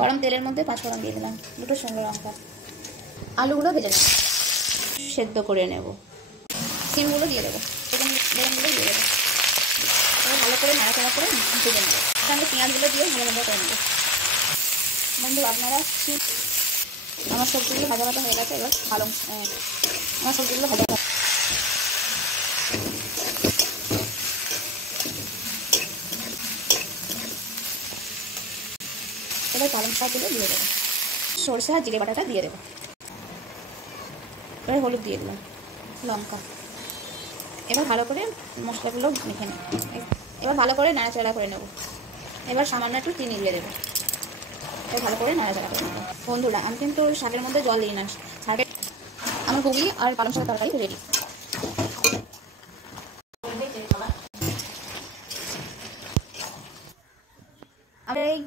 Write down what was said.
গরম তেলের মধ্যে 5 ফোড়ন দিয়ে দিলাম, দুটো শুকনো লঙ্কা, আলুগুলো ভেজে নেব, সেদ্ধ করে নেব, সিমগুলো দিয়ে দেবো, বেগুনগুলো দিয়ে দেবো, এবার ভালো করে নাড়াচাড়া করে ভেজে নেবো। সঙ্গে পেঁয়াজগুলো দিয়ে ভালো ভালো করে নেবো। বন্ধু আপনারা আমার সবজিগুলো ভাজা ভাজা হয়ে গেছে, এবার আমার সবজিগুলো ভাজা ভাজা এবার পালং শাকগুলো দিয়ে দেবো, সরষে আর জিরে বাটাটা দিয়ে দেবো, এবার হলুদ দিয়ে দিলাম, লঙ্কা, এবার ভালো করে মশলাগুলো মেখে নেব, এবার ভালো করে নাড়াচাড়া করে নেব। এবার সামান্য একটু চিনি দিয়ে দেবো, এবার ভালো করে নাড়াচাড়া করে নেব। বন্ধুরা আমি কিন্তু শাকের মধ্যে জল দিই না, শাকের আমার ঘুগনি আর পালং শাকের তরকারি রেডি। আমার এই